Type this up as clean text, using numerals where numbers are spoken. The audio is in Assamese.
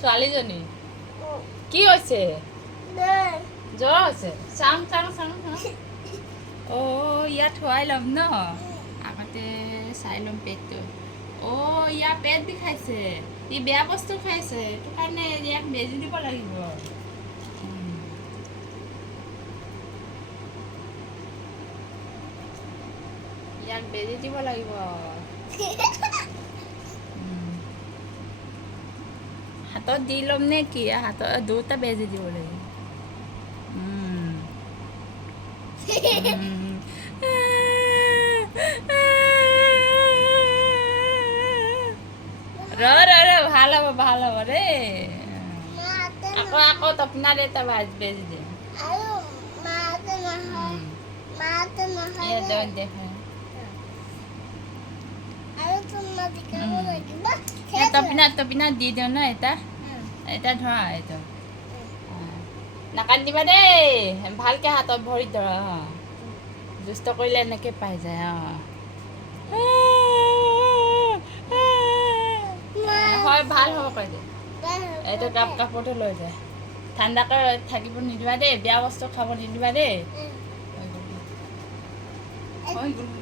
ছোৱালীজনী কি হৈছে? জ্বৰ হৈছে। চাওঁ চাওঁ চাওঁ চাওঁ। অ' ইয়াত থোৱাই ল'ম ন, আগতে চাই ল'ম পেটটো। অ' ইয়াৰ পেট বিষাইছে, ই বেয়া বস্তু খাইছে, সেইটো কাৰণে ইয়াক বেজি দিব লাগিব। ইয়াক বেজি দিব লাগিব। হাতত দি ল'ম নে কি? হাতত দুটা বেজি দিব লাগিব। ৰ ভাল হ'ব ভাল হ'ব দেই। আকৌ তপনাৰ এটা বেজি দে। তপিনা দি দিওঁ ন এটা। এটা ধৰা এইটো। নাকান্দিবা দেই, ভালকে হাতত ভৰিত ধৰা। দুষ্ট কৰিলে এনেকে পাই যায়। হয় ভাল হ'ব কৈ দে। এইটো কাপোৰটো লৈ যায়। ঠাণ্ডাকৈ থাকিব নিদিবা দেই, বেয়া বস্তু খাব নিদিবা দেই। হৈ গ'ল।